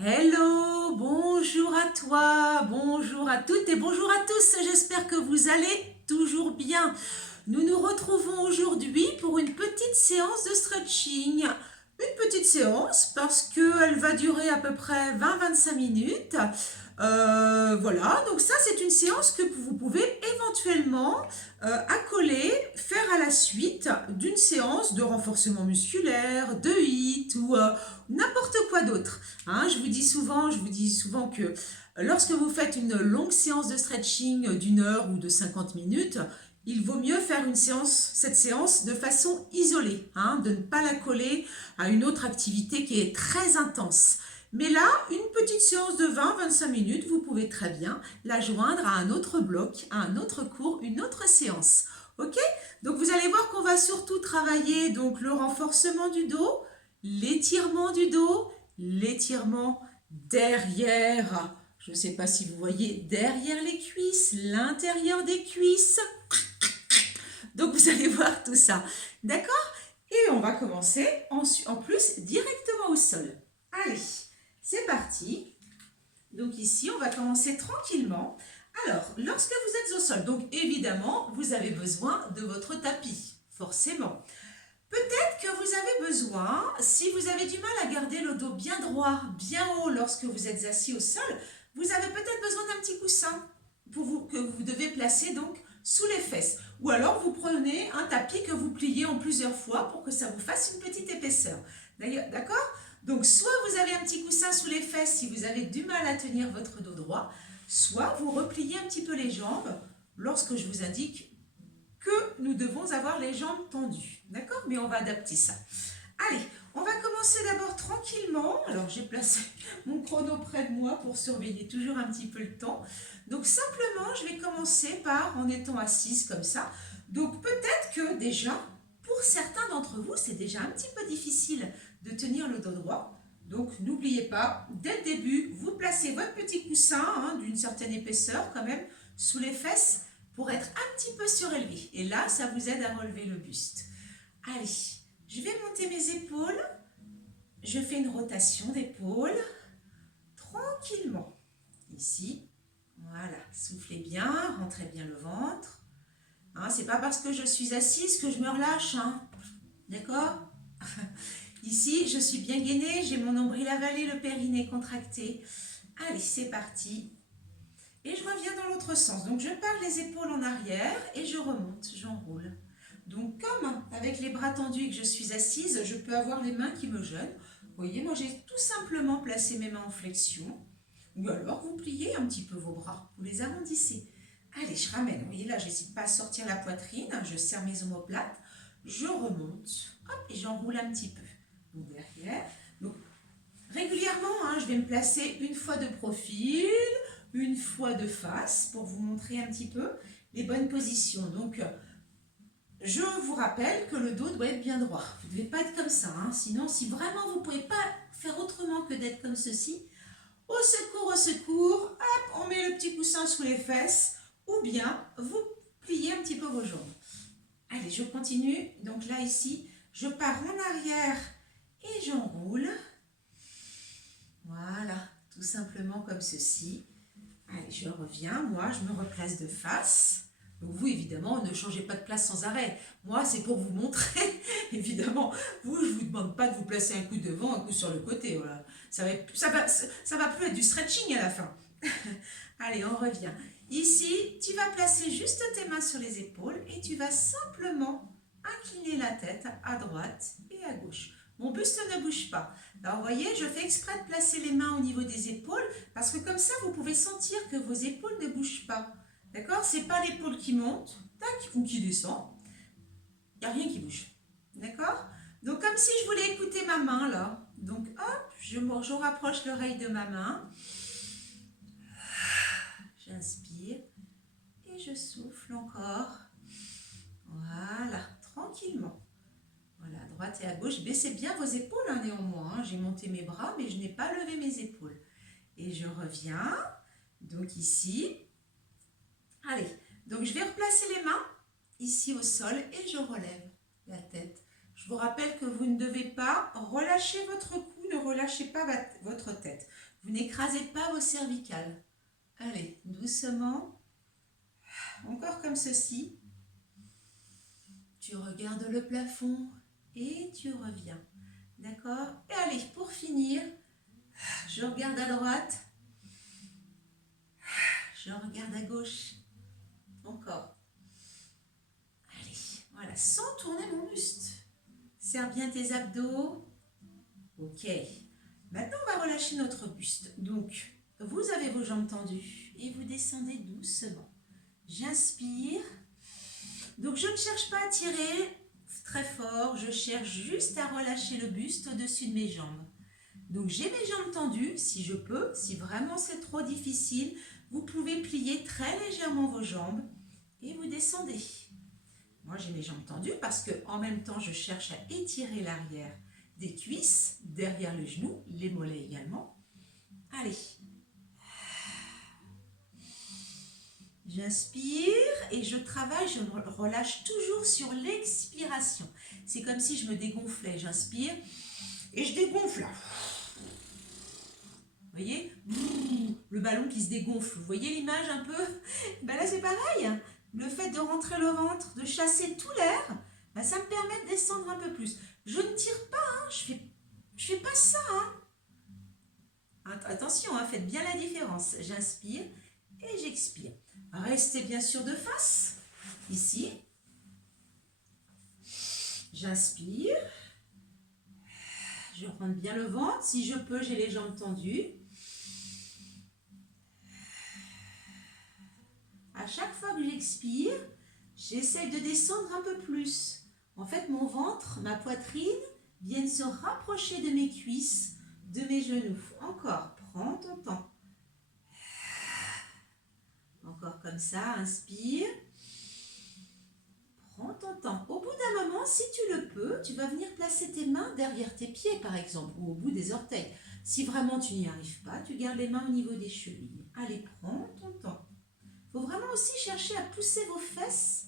Hello, bonjour à toi, bonjour à toutes et bonjour à tous. J'espère que vous allez toujours bien. Nous nous retrouvons aujourd'hui pour une petite séance de stretching. Une petite séance parce qu'elle va durer à peu près 20-25 minutes. Voilà, donc ça c'est une séance que vous pouvez éventuellement accoler, faire à la suite d'une séance de renforcement musculaire, de HIIT ou n'importe quoi d'autre. Hein, je vous dis souvent que lorsque vous faites une longue séance de stretching d'une heure ou de 50 minutes, il vaut mieux faire cette séance de façon isolée, hein, de ne pas la coller à une autre activité qui est très intense. Mais là, une petite séance de 20-25 minutes, vous pouvez très bien la joindre à un autre bloc, à un autre cours, une autre séance. Ok? Donc vous allez voir qu'on va surtout travailler donc le renforcement du dos, l'étirement derrière. Je ne sais pas si vous voyez derrière les cuisses, l'intérieur des cuisses. Donc vous allez voir tout ça. D'accord? Et on va commencer en plus directement au sol. Allez, c'est parti. Donc ici, on va commencer tranquillement. Alors, lorsque vous êtes au sol, donc évidemment, vous avez besoin de votre tapis, forcément. Peut-être que vous avez besoin, si vous avez du mal à garder le dos bien droit, bien haut lorsque vous êtes assis au sol, vous avez peut-être besoin d'un petit coussin que vous devez placer donc sous les fesses. Ou alors vous prenez un tapis que vous pliez en plusieurs fois pour que ça vous fasse une petite épaisseur. D'accord? Donc soit vous avez un petit coussin sous les fesses si vous avez du mal à tenir votre dos droit, soit vous repliez un petit peu les jambes lorsque je vous indique que nous devons avoir les jambes tendues. D'accord? Mais on va adapter ça. Allez, on va commencer d'abord tranquillement. Alors, j'ai placé mon chrono près de moi pour surveiller toujours un petit peu le temps. Donc, simplement, je vais commencer en étant assise comme ça. Donc, peut-être que déjà, pour certains d'entre vous, c'est déjà un petit peu difficile de tenir le dos droit. Donc, n'oubliez pas, dès le début, vous placez votre petit coussin d'une certaine épaisseur quand même sous les fesses pour être un petit peu surélevé. Et là, ça vous aide à relever le buste. Allez, je vais monter mes épaules. Je fais une rotation d'épaule tranquillement. Ici, voilà, soufflez bien, rentrez bien le ventre. Hein, c'est pas parce que je suis assise que je me relâche, hein. D'accord? Ici, je suis bien gainée, j'ai mon nombril avalé, le périnée contracté. Allez, c'est parti. Et je reviens dans l'autre sens. Donc, je pars les épaules en arrière et je remonte, j'enroule. Donc, comme avec les bras tendus et que je suis assise, je peux avoir les mains qui me gênent. Vous voyez, moi, j'ai tout simplement placé mes mains en flexion. Ou alors, vous pliez un petit peu vos bras, vous les arrondissez. Allez, je ramène. Vous voyez, là, j'hésite pas à sortir la poitrine. Je serre mes omoplates. Je remonte. Hop, et j'enroule un petit peu. Donc, derrière. Donc, régulièrement, je vais me placer une fois de profil, une fois de face pour vous montrer un petit peu les bonnes positions. Donc, je vous rappelle que le dos doit être bien droit. Vous ne devez pas être comme ça. Sinon, si vraiment vous ne pouvez pas faire autrement que d'être comme ceci, au secours, hop, on met le petit coussin sous les fesses ou bien vous pliez un petit peu vos jambes. Allez, je continue. Donc là, ici, je pars en arrière et j'enroule. Voilà, tout simplement comme ceci. Allez, je reviens, moi, je me replace de face. Donc vous, évidemment, ne changez pas de place sans arrêt. Moi, c'est pour vous montrer, évidemment. Vous, je ne vous demande pas de vous placer un coup devant, un coup sur le côté. Voilà. Ça va plus être du stretching à la fin. Allez, on revient. Ici, tu vas placer juste tes mains sur les épaules et tu vas simplement incliner la tête à droite et à gauche. Mon buste ne bouge pas. Alors, vous voyez, je fais exprès de placer les mains au niveau des épaules parce que comme ça, vous pouvez sentir que vos épaules ne bougent pas. D'accord? C'est pas l'épaule qui monte, tac, ou qui descend. Il n'y a rien qui bouge. D'accord? Donc, comme si je voulais écouter ma main, là. Donc, hop, je rapproche l'oreille de ma main. J'inspire et je souffle encore. Voilà, tranquillement. Voilà, à droite et à gauche. Baissez bien vos épaules néanmoins. J'ai monté mes bras, mais je n'ai pas levé mes épaules. Et je reviens. Donc ici. Allez, donc je vais replacer les mains ici au sol et je relève la tête. Je vous rappelle que vous ne devez pas relâcher votre cou ne relâchez pas votre tête. Vous n'écrasez pas vos cervicales. Allez, doucement. Encore comme ceci. Tu regardes le plafond et tu reviens. D'accord? Et allez, pour finir, je regarde à droite. Je regarde à gauche. Encore. Allez, voilà, sans tourner mon buste. Serre bien tes abdos. Ok. Maintenant, on va relâcher notre buste. Donc, vous avez vos jambes tendues et vous descendez doucement. J'inspire. Donc, je ne cherche pas à tirer très fort. Je cherche juste à relâcher le buste au-dessus de mes jambes. Donc, j'ai mes jambes tendues, si je peux. Si vraiment c'est trop difficile, vous pouvez plier très légèrement vos jambes et vous descendez. Moi, j'ai mes jambes tendues parce que en même temps, je cherche à étirer l'arrière des cuisses, derrière les genoux, les mollets également. Allez. J'inspire et je travaille, je me relâche toujours sur l'expiration. C'est comme si je me dégonflais. J'inspire et je dégonfle là. Vous voyez? Le ballon qui se dégonfle. Vous voyez l'image un peu? Ben là, c'est pareil. Le fait de rentrer le ventre, de chasser tout l'air, ben ça me permet de descendre un peu plus. Je ne tire pas, hein, je fais pas ça. Hein. Attention, hein, faites bien la différence. J'inspire et j'expire. Restez bien sûr de face, ici. J'inspire. Je rentre bien le ventre. Si je peux, j'ai les jambes tendues. À chaque fois que j'expire, j'essaye de descendre un peu plus. En fait, mon ventre, ma poitrine viennent se rapprocher de mes cuisses, de mes genoux. Encore, prends ton temps. Encore comme ça, inspire. Prends ton temps. Au bout d'un moment, si tu le peux, tu vas venir placer tes mains derrière tes pieds, par exemple, ou au bout des orteils. Si vraiment tu n'y arrives pas, tu gardes les mains au niveau des chevilles. Allez, prends ton temps. Il faut vraiment aussi chercher à pousser vos fesses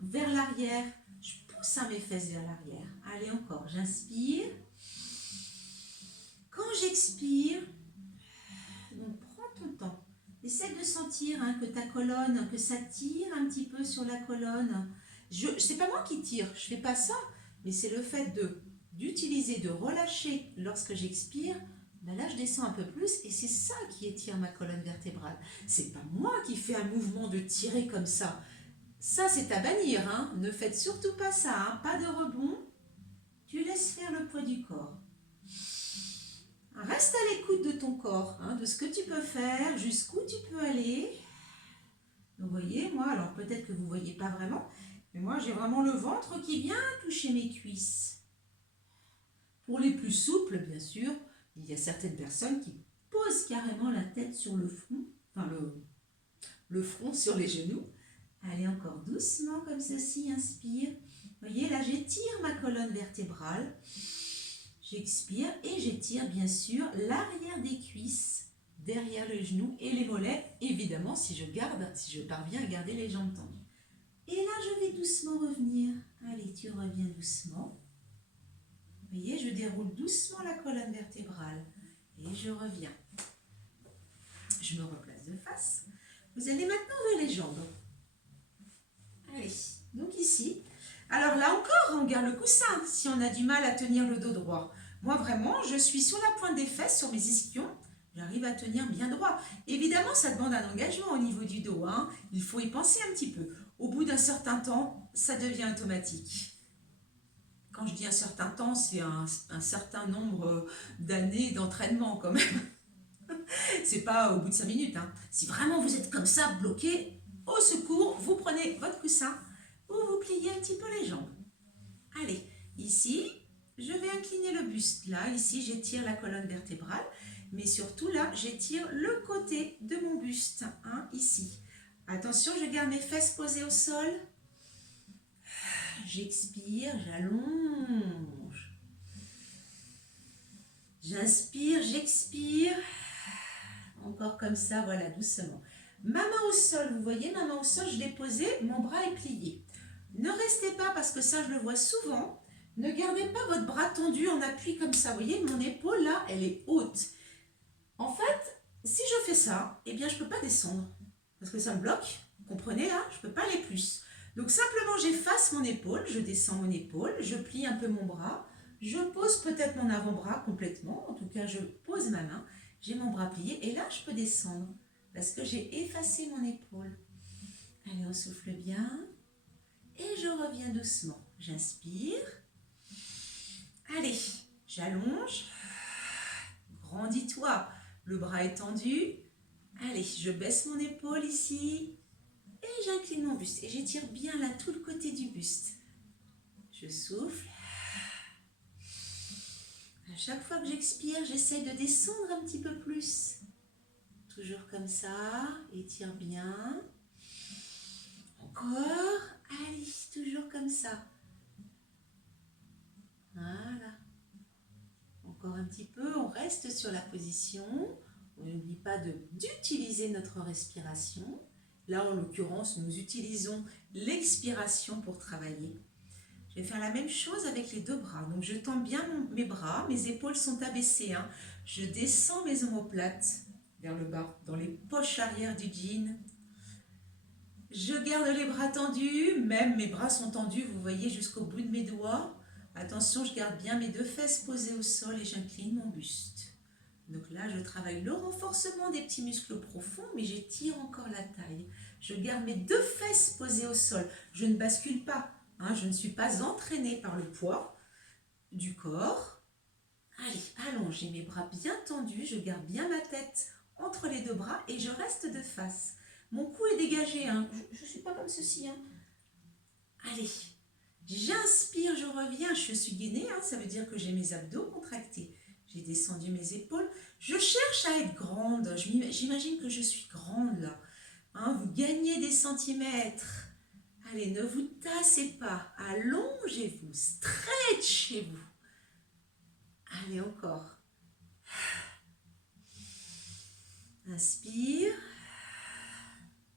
vers l'arrière. Je pousse mes fesses vers l'arrière. Allez, encore, j'inspire. Quand j'expire, donc prends ton temps. Essaie de sentir que ta colonne, que ça tire un petit peu sur la colonne. C'est pas moi qui tire, je fais pas ça, mais c'est le fait d'utiliser, de relâcher lorsque j'expire. Ben là, je descends un peu plus et c'est ça qui étire ma colonne vertébrale. C'est pas moi qui fais un mouvement de tirer comme ça. Ça, c'est à bannir. Hein. Ne faites surtout pas ça. Hein. Pas de rebond. Tu laisses faire le poids du corps. Reste à l'écoute de ton corps, de ce que tu peux faire, jusqu'où tu peux aller. Vous voyez, moi, alors peut-être que vous ne voyez pas vraiment, mais moi, j'ai vraiment le ventre qui vient toucher mes cuisses. Pour les plus souples, bien sûr, il y a certaines personnes qui posent carrément la tête sur le front, enfin le front sur les genoux. Allez, encore doucement comme ceci, inspire. Vous voyez, là, j'étire ma colonne vertébrale. J'expire et j'étire bien sûr l'arrière des cuisses, derrière le genou et les mollets, évidemment si je parviens à garder les jambes tendues. Et là, je vais doucement revenir. Allez, tu reviens doucement. Vous voyez, je déroule doucement la colonne vertébrale et je reviens. Je me replace de face. Vous allez maintenant ouvrir les jambes. Allez, donc ici. Alors là encore, on garde le coussin si on a du mal à tenir le dos droit. Moi vraiment, je suis sur la pointe des fesses, sur mes ischions. J'arrive à tenir bien droit. Évidemment, ça demande un engagement au niveau du dos. Il faut y penser un petit peu. Au bout d'un certain temps, ça devient automatique. Quand je dis un certain temps, c'est un certain nombre d'années d'entraînement quand même. C'est pas au bout de 5 minutes. Si vraiment vous êtes comme ça, bloqué, au secours, vous prenez votre coussin ou vous pliez un petit peu les jambes. Allez, ici, je vais incliner le buste. Là, ici, j'étire la colonne vertébrale. Mais surtout, là, j'étire le côté de mon buste. Ici. Attention, je garde mes fesses posées au sol. J'expire, j'allonge. J'inspire, j'expire. Encore comme ça, voilà, doucement. Ma main au sol, vous voyez, ma main au sol, je l'ai posée, mon bras est plié. Ne restez pas, parce que ça, je le vois souvent. Ne gardez pas votre bras tendu en appui comme ça. Vous voyez, mon épaule là, elle est haute. En fait, si je fais ça, eh bien je ne peux pas descendre. Parce que ça me bloque. Vous comprenez là? Je ne peux pas aller plus. Donc simplement, j'efface mon épaule, je descends mon épaule, je plie un peu mon bras, je pose peut-être mon avant-bras complètement. En tout cas, je pose ma main, j'ai mon bras plié et là, je peux descendre. Parce que j'ai effacé mon épaule. Allez, on souffle bien. Et je reviens doucement. J'inspire. Allez, j'allonge. Grandis-toi. Le bras est tendu. Allez, je baisse mon épaule ici. Et j'incline mon buste. Et j'étire bien là tout le côté du buste. Je souffle. À chaque fois que j'expire, j'essaie de descendre un petit peu plus. Toujours comme ça. Étire bien. Encore. Allez, toujours comme ça. Voilà. Encore un petit peu, on reste sur la position. On n'oublie pas d'utiliser notre respiration. Là, en l'occurrence, nous utilisons l'expiration pour travailler. Je vais faire la même chose avec les deux bras. Donc, je tends bien mes bras, mes épaules sont abaissées. Je descends mes omoplates vers le bas, dans les poches arrière du jean. Je garde les bras tendus, même mes bras sont tendus, vous voyez, jusqu'au bout de mes doigts. Attention, je garde bien mes deux fesses posées au sol et j'incline mon buste. Donc là, je travaille le renforcement des petits muscles profonds, mais j'étire encore la taille. Je garde mes deux fesses posées au sol. Je ne bascule pas, je ne suis pas entraînée par le poids du corps. Allez, allongez mes bras bien tendus, je garde bien ma tête entre les deux bras et je reste de face. Mon cou est dégagé, je ne suis pas comme ceci. Allez, j'inspire, je reviens, je suis gainée, ça veut dire que j'ai mes abdos contractés. J'ai descendu mes épaules. Je cherche à être grande. J'imagine que je suis grande là. Vous gagnez des centimètres. Allez, ne vous tassez pas. Allongez-vous. Stretchez-vous. Allez, encore. Inspire.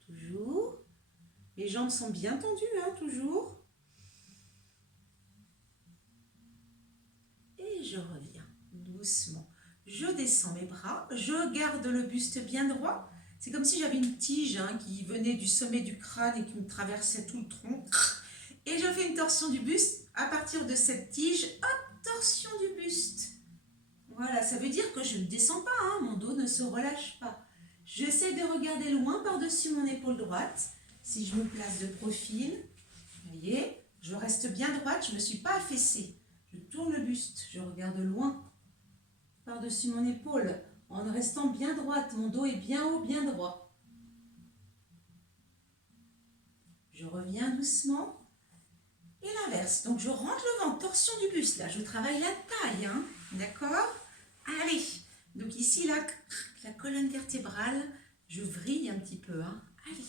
Toujours. Les jambes sont bien tendues, toujours. Et je reviens doucement. Je descends mes bras, je garde le buste bien droit. C'est comme si j'avais une tige qui venait du sommet du crâne et qui me traversait tout le tronc. Et je fais une torsion du buste. À partir de cette tige, hop, torsion du buste. Voilà, ça veut dire que je ne descends pas, mon dos ne se relâche pas. J'essaie de regarder loin par-dessus mon épaule droite. Si je me place de profil, vous voyez, je reste bien droite, je ne me suis pas affaissée. Je tourne le buste, je regarde loin par-dessus mon épaule, en restant bien droite. Mon dos est bien haut, bien droit. Je reviens doucement. Et l'inverse. Donc, je rentre le ventre, torsion du buste. Là, je travaille la taille. D'accord? Allez. Donc, ici, là, la colonne vertébrale, je vrille un petit peu. Allez.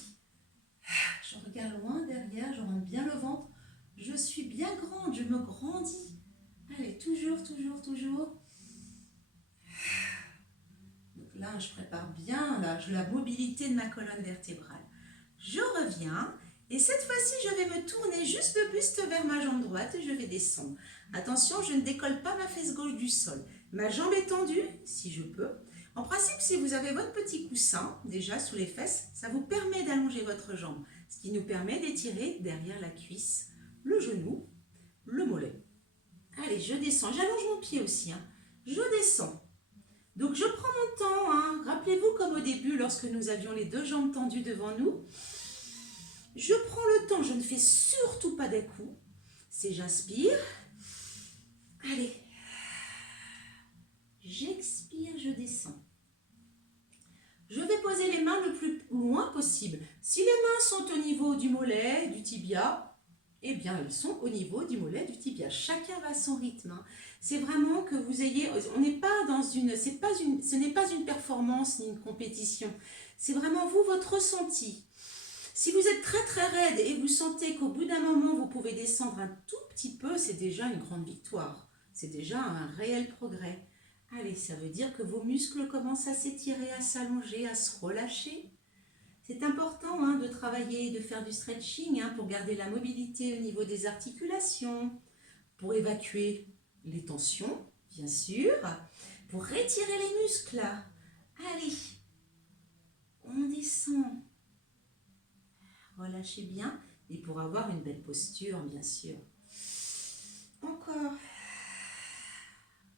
Je regarde loin derrière, je rentre bien le ventre. Je suis bien grande, je me grandis. Allez, toujours, toujours, toujours. Donc là, je prépare bien la mobilité de ma colonne vertébrale. Je reviens et cette fois-ci, je vais me tourner juste le buste vers ma jambe droite et je vais descendre. Attention, je ne décolle pas ma fesse gauche du sol. Ma jambe est tendue, si je peux. En principe, si vous avez votre petit coussin déjà sous les fesses, ça vous permet d'allonger votre jambe, ce qui nous permet d'étirer derrière la cuisse, le genou, le mollet. Allez, je descends. J'allonge mon pied aussi. Je descends. Donc, je prends mon temps. Rappelez-vous comme au début, lorsque nous avions les deux jambes tendues devant nous. Je prends le temps. Je ne fais surtout pas des coups. C'est j'inspire. Allez. J'expire, je descends. Je vais poser les mains le plus loin possible. Si les mains sont au niveau du mollet, du tibia, eh bien, elles sont au niveau du mollet, du tibia. Chacun va à son rythme. C'est vraiment que vous ayez... On n'est pas dans une... Ce n'est pas une performance ni une compétition. C'est vraiment vous, votre ressenti. Si vous êtes très très raide et vous sentez qu'au bout d'un moment, vous pouvez descendre un tout petit peu, c'est déjà une grande victoire. C'est déjà un réel progrès. Allez, ça veut dire que vos muscles commencent à s'étirer, à s'allonger, à se relâcher. C'est important de travailler, de faire du stretching pour garder la mobilité au niveau des articulations, pour évacuer les tensions, bien sûr, pour retirer les muscles. Allez, on descend. Relâchez bien et pour avoir une belle posture, bien sûr. Encore.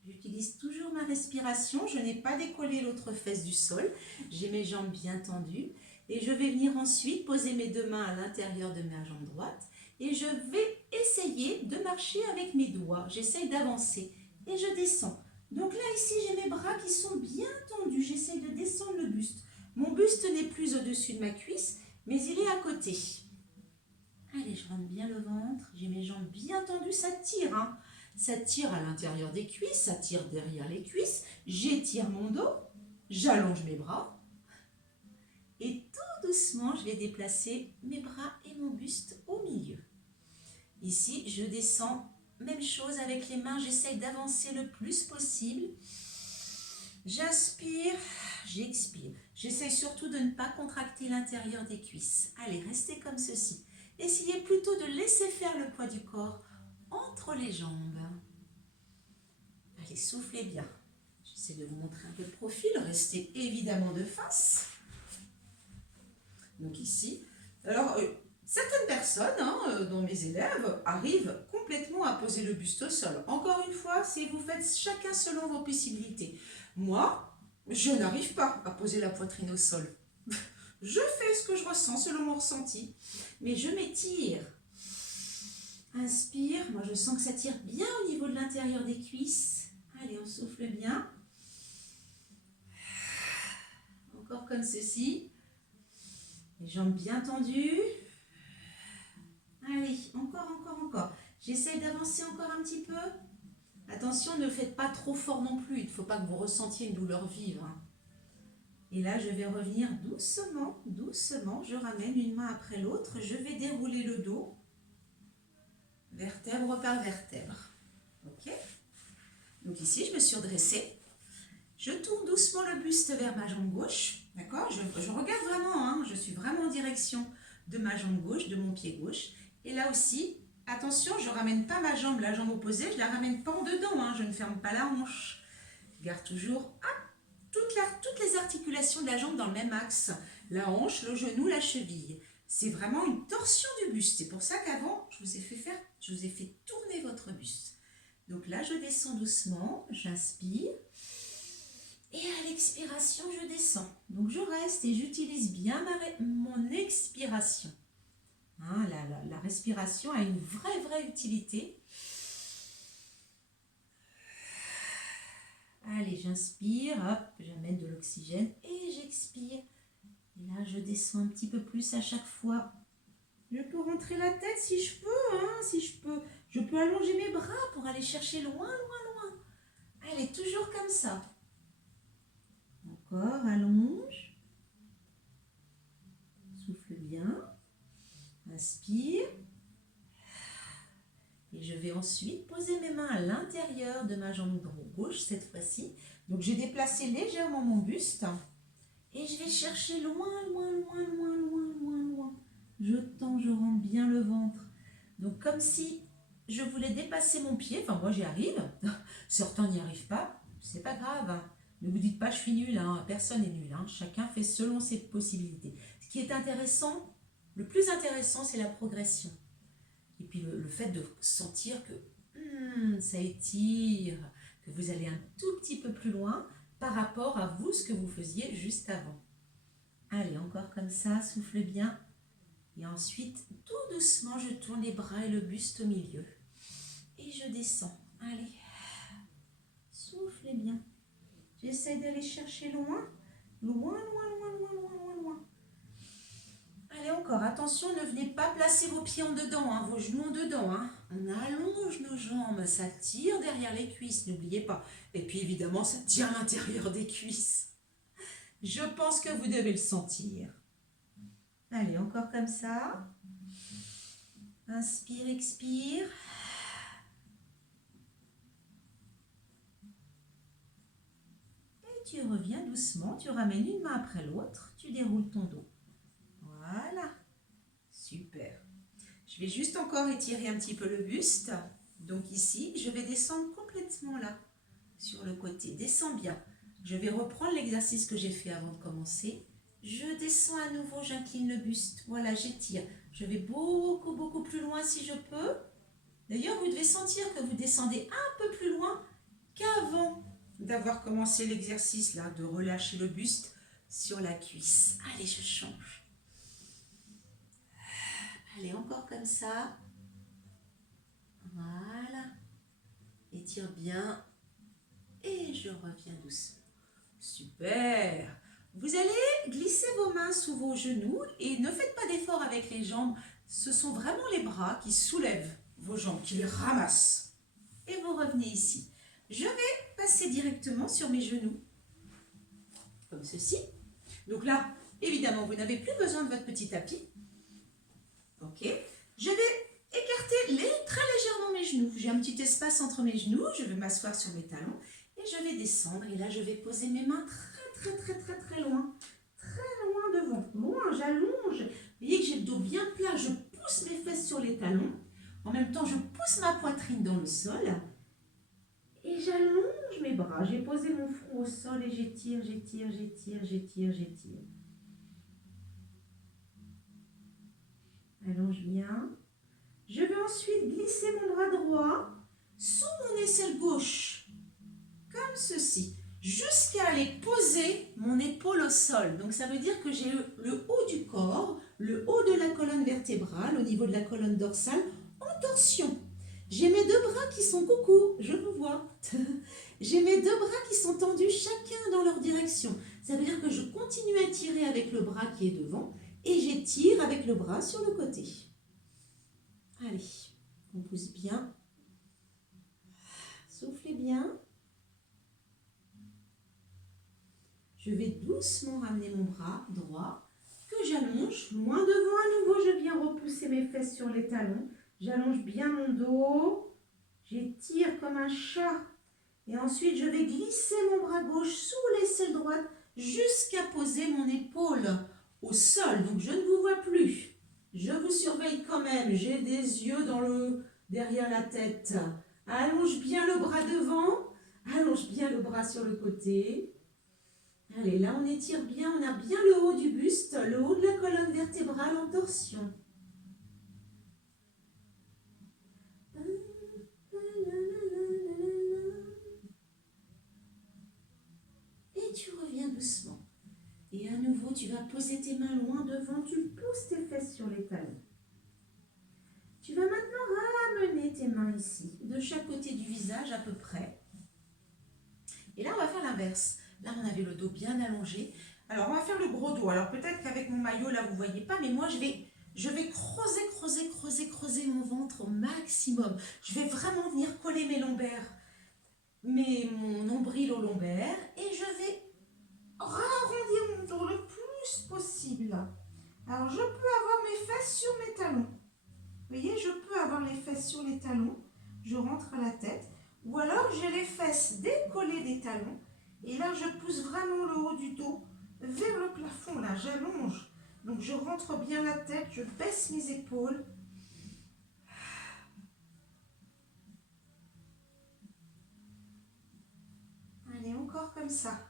J'utilise toujours ma respiration. Je n'ai pas décollé l'autre fesse du sol. J'ai mes jambes bien tendues. Et je vais venir ensuite poser mes deux mains à l'intérieur de ma jambe droite. Et je vais essayer de marcher avec mes doigts. J'essaye d'avancer. Et je descends. Donc là, ici, j'ai mes bras qui sont bien tendus. J'essaye de descendre le buste. Mon buste n'est plus au-dessus de ma cuisse, mais il est à côté. Allez, je rentre bien le ventre. J'ai mes jambes bien tendues. Ça tire, hein. Ça tire à l'intérieur des cuisses, ça tire derrière les cuisses. J'étire mon dos, j'allonge mes bras. Et tout doucement, je vais déplacer mes bras et mon buste au milieu. Ici, je descends, même chose avec les mains. J'essaye d'avancer le plus possible. J'inspire, j'expire. J'essaye surtout de ne pas contracter l'intérieur des cuisses. Allez, restez comme ceci. Essayez plutôt de laisser faire le poids du corps entre les jambes. Allez, soufflez bien. J'essaie de vous montrer un peu le profil. Restez évidemment de face. Donc ici. Alors, certaines personnes, dont mes élèves, arrivent complètement à poser le buste au sol. Encore une fois, si vous faites chacun selon vos possibilités. Moi, je n'arrive pas à poser la poitrine au sol. Je fais ce que je ressens selon mon ressenti. Mais je m'étire. Inspire, moi je sens que ça tire bien au niveau de l'intérieur des cuisses. Allez, on souffle bien. Encore comme ceci. Les jambes bien tendues. Allez, encore. J'essaie d'avancer encore un petit peu. Attention, ne faites pas trop fort non plus. Il ne faut pas que vous ressentiez une douleur vive. Et là, je vais revenir doucement. Je ramène une main après l'autre. Je vais dérouler le dos. Vertèbre par vertèbre. Ok? Donc ici, je me suis redressée. Je tourne doucement le buste vers ma jambe gauche. D'accord? Je regarde vraiment, hein, je suis vraiment en direction de ma jambe gauche, de mon pied gauche. Et là aussi, attention, je ne ramène pas ma jambe, la jambe opposée, je ne la ramène pas en dedans, hein, je ne ferme pas la hanche. Je garde toujours toutes les articulations de la jambe dans le même axe. La hanche, le genou, la cheville. C'est vraiment une torsion du buste. C'est pour ça qu'avant, je vous ai fait tourner votre buste. Donc là, je descends doucement, j'inspire. Et à l'expiration, je descends. Donc je reste et j'utilise bien mon expiration. Hein, la respiration a une vraie utilité. Allez, j'inspire, hop, j'amène de l'oxygène et j'expire. Et là, je descends un petit peu plus à chaque fois. Je peux rentrer la tête si je peux, hein, si je peux. Je peux allonger mes bras pour aller chercher loin. Allez, toujours comme ça. Encore, allonge. Souffle bien. Inspire. Et je vais ensuite poser mes mains à l'intérieur de ma jambe gauche cette fois-ci. Donc j'ai déplacé légèrement mon buste. Et je vais chercher loin. Je tends, je rentre bien le ventre. Donc comme si je voulais dépasser mon pied. Enfin moi j'y arrive. Certains n'y arrivent pas. C'est pas grave. Hein. Ne vous dites pas je suis nul. Hein. Personne n'est nul. Hein. Chacun fait selon ses possibilités. Ce qui est intéressant, le plus intéressant, c'est la progression. Et puis le fait de sentir que ça étire, que vous allez un tout petit peu plus loin par rapport à vous, ce que vous faisiez juste avant. Allez, encore comme ça, souffle bien. Et ensuite, tout doucement, je tourne les bras et le buste au milieu. Et je descends. Allez, soufflez bien. J'essaie d'aller chercher loin. Allez, encore, attention, ne venez pas placer vos pieds en dedans, hein, vos genoux en dedans. Hein. On allonge nos jambes, ça tire derrière les cuisses, n'oubliez pas. Et puis évidemment, ça tire à l'intérieur des cuisses. Je pense que vous devez le sentir. Allez, encore comme ça. Inspire, expire. Et tu reviens doucement, tu ramènes une main après l'autre, tu déroules ton dos. Voilà, super. Je vais juste encore étirer un petit peu le buste. Donc ici, je vais descendre complètement là, sur le côté. Descends bien. Je vais reprendre l'exercice que j'ai fait avant de commencer. Je descends à nouveau, j'incline le buste. Voilà, j'étire. Je vais beaucoup, beaucoup plus loin si je peux. D'ailleurs, vous devez sentir que vous descendez un peu plus loin qu'avant d'avoir commencé l'exercice là, de relâcher le buste sur la cuisse. Allez, je change. Allez, encore comme ça. Voilà. Étire bien. Et je reviens doucement. Super. Vous allez glisser vos mains sous vos genoux et ne faites pas d'effort avec les jambes. Ce sont vraiment les bras qui soulèvent vos jambes, qui les ramassent. Et vous revenez ici. Je vais passer directement sur mes genoux, comme ceci. Donc là, évidemment, vous n'avez plus besoin de votre petit tapis. Ok. Je vais écarter très légèrement mes genoux. J'ai un petit espace entre mes genoux. Je vais m'asseoir sur mes talons et je vais descendre. Et là, je vais poser mes mains très loin. Très loin devant. Loin, j'allonge. Vous voyez que j'ai le dos bien plat. Je pousse mes fesses sur les talons. En même temps, je pousse ma poitrine dans le sol. Et j'allonge mes bras. J'ai posé mon front au sol et j'étire, j'étire, j'étire, j'étire, j'étire. Allonge bien. Je vais ensuite glisser mon bras droit sous mon aisselle gauche, comme ceci, jusqu'à aller poser mon épaule au sol. Donc ça veut dire que j'ai le haut du corps, le haut de la colonne vertébrale, au niveau de la colonne dorsale, en torsion. J'ai mes deux bras qui sont coucou, je vous vois. J'ai mes deux bras qui sont tendus chacun dans leur direction. Ça veut dire que je continue à tirer avec le bras qui est devant et j'étire avec le bras sur le côté. Allez, on pousse bien. Soufflez bien. Je vais doucement ramener mon bras droit que j'allonge. Loin devant à nouveau, je viens repousser mes fesses sur les talons. J'allonge bien mon dos. J'étire comme un chat. Et ensuite, je vais glisser mon bras gauche sous l'aisselle droite jusqu'à poser mon épaule au sol. Donc, je ne vous vois plus. Je vous surveille quand même. J'ai des yeux derrière la tête. Allonge bien le bras devant. Allonge bien le bras sur le côté. Allez, là, on étire bien. On a bien le haut du buste, le haut de la colonne vertébrale en torsion. Et tu reviens doucement. Et à nouveau, tu vas poser tes mains loin devant. Tu pousses tes fesses sur les talons. Tu vas maintenant ramener tes mains ici, de chaque côté du visage à peu près. Et là, on va faire l'inverse. Là, on avait le dos bien allongé. Alors, on va faire le gros dos. Alors, peut-être qu'avec mon maillot, là, vous ne voyez pas, mais moi, je vais creuser mon ventre au maximum. Je vais vraiment venir coller mes lombaires, mon nombril au lombaire, et je vais arrondir mon dos le plus possible. Alors, je peux avoir mes fesses sur mes talons. Vous voyez, je peux avoir les fesses sur les talons. Je rentre à la tête. Ou alors, j'ai les fesses décollées des talons. Et là, je pousse vraiment le haut du dos vers le plafond. Là, j'allonge. Donc, je rentre bien la tête. Je baisse mes épaules. Allez, encore comme ça.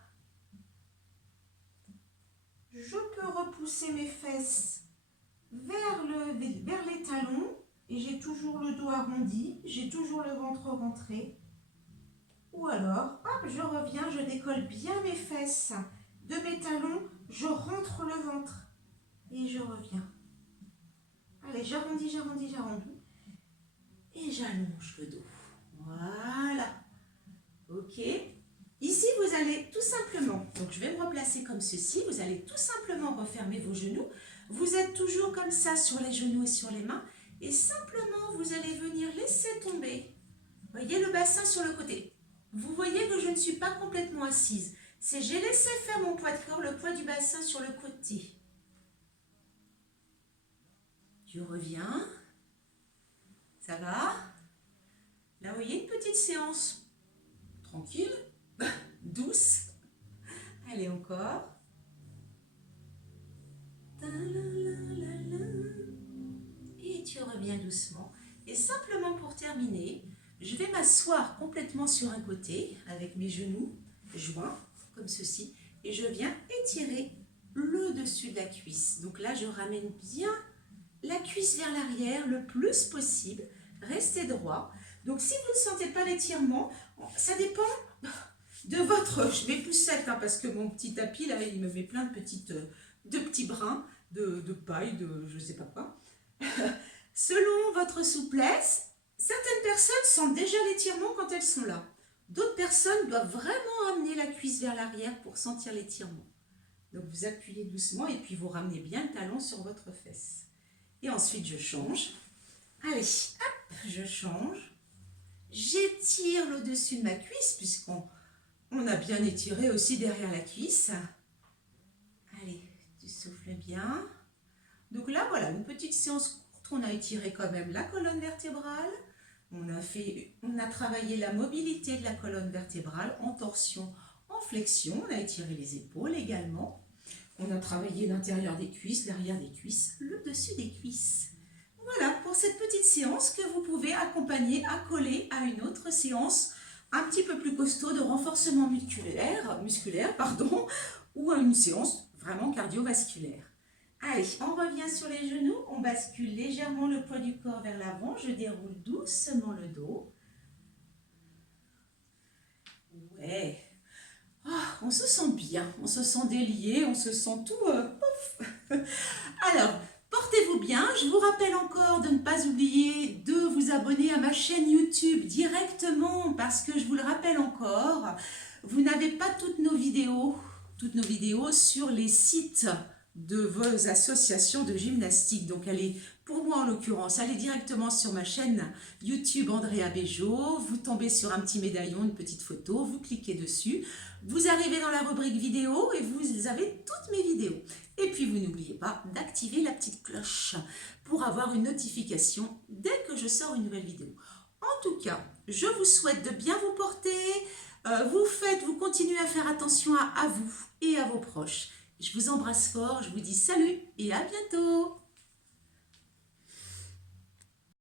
Je peux repousser mes fesses vers les talons. Et j'ai toujours le dos arrondi. J'ai toujours le ventre rentré. Ou alors, hop, je reviens, je décolle bien mes fesses de mes talons, je rentre le ventre et je reviens. Allez, j'arrondis. Et j'allonge le dos. Voilà. Ok. Ici, vous allez tout simplement, donc je vais me replacer comme ceci, vous allez tout simplement refermer vos genoux. Vous êtes toujours comme ça sur les genoux et sur les mains. Et simplement, vous allez venir laisser tomber. Voyez le bassin sur le côté. Vous voyez que je ne suis pas complètement assise. C'est j'ai laissé faire mon poids de corps, le poids du bassin sur le côté. Je reviens. Ça va? Là, vous voyez une petite séance tranquille, douce. Allez, encore. Et tu reviens doucement. Et simplement pour terminer, Je vais m'asseoir complètement sur un côté avec mes genoux joints comme ceci et je viens étirer le dessus de la cuisse. Donc là, je ramène bien la cuisse vers l'arrière le plus possible. Restez droit. Donc si vous ne sentez pas l'étirement, ça dépend de votre... Je mets poussette parce que mon petit tapis là, il me met plein de petits brins de paille, de je ne sais pas quoi. Selon votre souplesse, certaines personnes sentent déjà l'étirement quand elles sont là. D'autres personnes doivent vraiment amener la cuisse vers l'arrière pour sentir l'étirement. Donc vous appuyez doucement et puis vous ramenez bien le talon sur votre fesse. Et ensuite je change. Allez, hop, je change. J'étire le dessus de ma cuisse puisqu'on a bien étiré aussi derrière la cuisse. Allez, tu souffles bien. Donc là, voilà, une petite séance courte. On a étiré quand même la colonne vertébrale. On a travaillé la mobilité de la colonne vertébrale en torsion, en flexion. On a étiré les épaules également. On a travaillé l'intérieur des cuisses, l'arrière des cuisses, le dessus des cuisses. Voilà pour cette petite séance que vous pouvez accompagner, accoler à une autre séance un petit peu plus costaud de renforcement musculaire, ou à une séance vraiment cardiovasculaire. Allez, on revient sur les genoux, on bascule légèrement le poids du corps vers l'avant, je déroule doucement le dos. Ouais, on se sent bien, on se sent délié, on se sent tout... Alors, portez-vous bien. Je vous rappelle encore de ne pas oublier de vous abonner à ma chaîne YouTube directement parce que je vous le rappelle encore, vous n'avez pas toutes nos vidéos sur les sites de vos associations de gymnastique. Donc, pour moi en l'occurrence, allez directement sur ma chaîne YouTube Andrea Béjot, vous tombez sur un petit médaillon, une petite photo, vous cliquez dessus, vous arrivez dans la rubrique vidéo et vous avez toutes mes vidéos. Et puis vous n'oubliez pas d'activer la petite cloche pour avoir une notification dès que je sors une nouvelle vidéo. En tout cas, je vous souhaite de bien vous porter, vous continuez à faire attention à vous et à vos proches. Je vous embrasse fort, je vous dis salut et à bientôt.